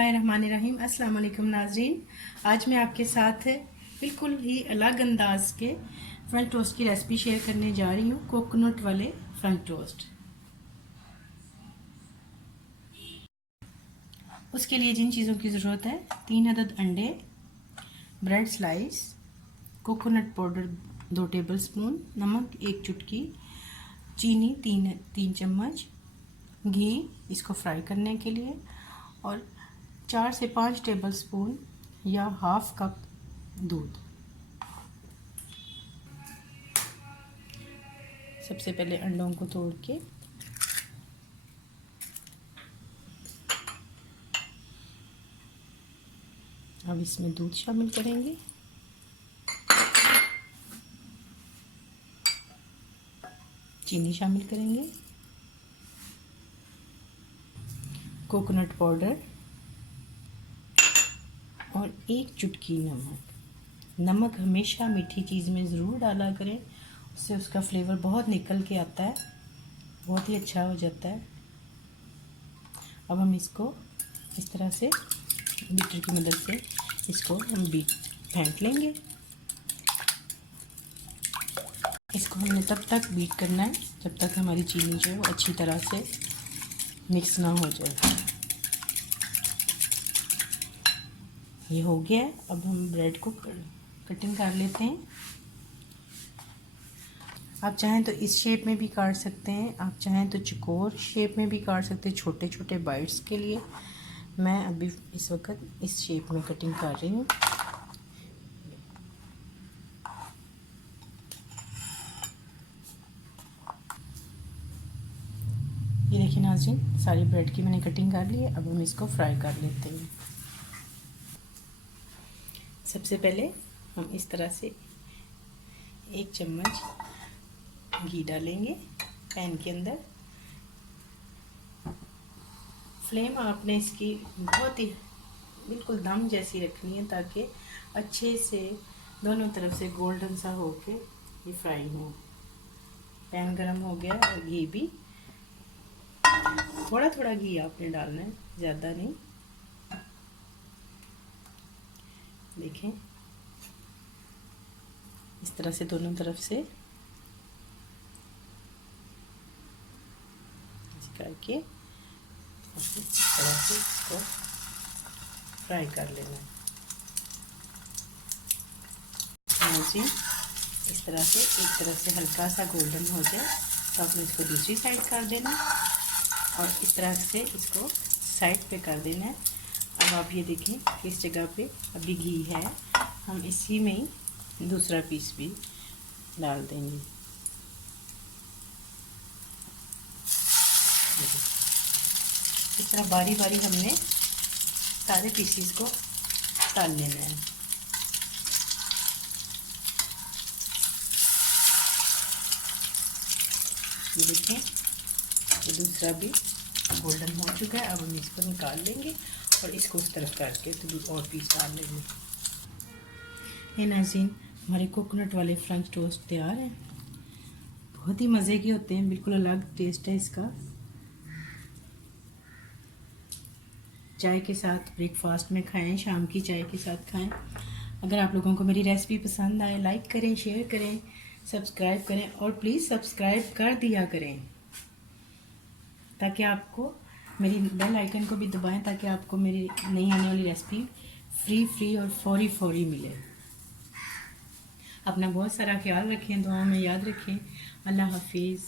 बिस्मिल्लाहिर्रहमानिर्रहीम। अस्सलाम वालेकुम नाज़रीन, आज मैं आपके साथ बिल्कुल ही अलग अंदाज के फ्रेंच टोस्ट की रेसिपी शेयर करने जा रही हूँ। कोकोनट वाले फ्रेंच टोस्ट। उसके लिए जिन चीज़ों की ज़रूरत है, 3 अदद अंडे, bread slice, coconut powder 2 tablespoon, नमक 1 चुटकी, चीनी 3 चम्मच, घी इसको फ्राई करने के लिए, और 4 से 5 टेबलस्पून या हाफ कप दूध। सबसे पहले अंडों को तोड़ के अब इसमें दूध शामिल करेंगे। चीनी शामिल करेंगे, कोकोनट पाउडर और 1 चुटकी नमक। नमक हमेशा मीठी चीज़ में ज़रूर डाला करें, उससे उसका फ्लेवर बहुत निकल के आता है, बहुत ही अच्छा हो जाता है। अब हम इसको इस तरह से बीटर की मदद से इसको हम फेंट लेंगे। इसको हमने तब तक बीट करना है जब तक हमारी चीनी जो है वो अच्छी तरह से मिक्स ना हो जाए। ये हो गया है। अब हम ब्रेड को कटिंग कर लेते हैं। आप चाहें तो इस शेप में भी काट सकते हैं, आप चाहें तो चौकोर शेप में भी काट सकते हैं, छोटे छोटे बाइट्स के लिए। मैं अभी इस वक्त इस शेप में कटिंग कर रही हूँ। ये देखिए नाज़रीन, सारी ब्रेड की मैंने कटिंग कर ली है। अब हम इसको फ्राई कर लेते हैं। सबसे पहले हम इस तरह से 1 चम्मच घी डालेंगे पैन के अंदर। फ्लेम आपने इसकी बहुत ही बिल्कुल दम जैसी रखनी है, ताकि अच्छे से दोनों तरफ से गोल्डन सा हो के ये फ्राई हो। पैन गरम हो गया और घी भी थोड़ा थोड़ा घी आपने डालना है, ज़्यादा नहीं। देखें, इस तरह से दोनों तरफ से करके इस तरह से इसको फ्राई कर लेना है जी। इस तरह से एक तरफ से हल्का सा गोल्डन हो जाए तो आपने इसको दूसरी साइड कर देना, और इस तरह से इसको साइड पे कर देना है। अब आप ये देखें कि इस जगह पे अभी घी है, हम इसी में ही दूसरा पीस भी डाल देंगे। इस तरह बारी बारी हमने सारे पीसीस को डाल लेना है। ये देखें, ये दूसरा भी गोल्डन हो चुका है। अब हम इसको निकाल लेंगे और इसको उस तरफ करके तो और पीस डाल लेंगे। ये नाज़रीन, हमारे कोकोनट वाले फ्रेंच टोस्ट तैयार हैं। बहुत ही मज़े के होते हैं, बिल्कुल अलग टेस्ट है इसका। चाय के साथ, ब्रेकफास्ट में खाएं, शाम की चाय के साथ खाएं। अगर आप लोगों को मेरी रेसिपी पसंद आए, लाइक करें, शेयर करें, सब्सक्राइब करें, और प्लीज़ सब्सक्राइब कर दिया करें, ताकि आपको मेरी बेल आइकन को भी दबाएं, ताकि आपको मेरी नई आने वाली रेसिपी फ्री और फौरी मिले। अपना बहुत सारा ख्याल रखें, दुआओं में याद रखें। अल्लाह हाफिज़।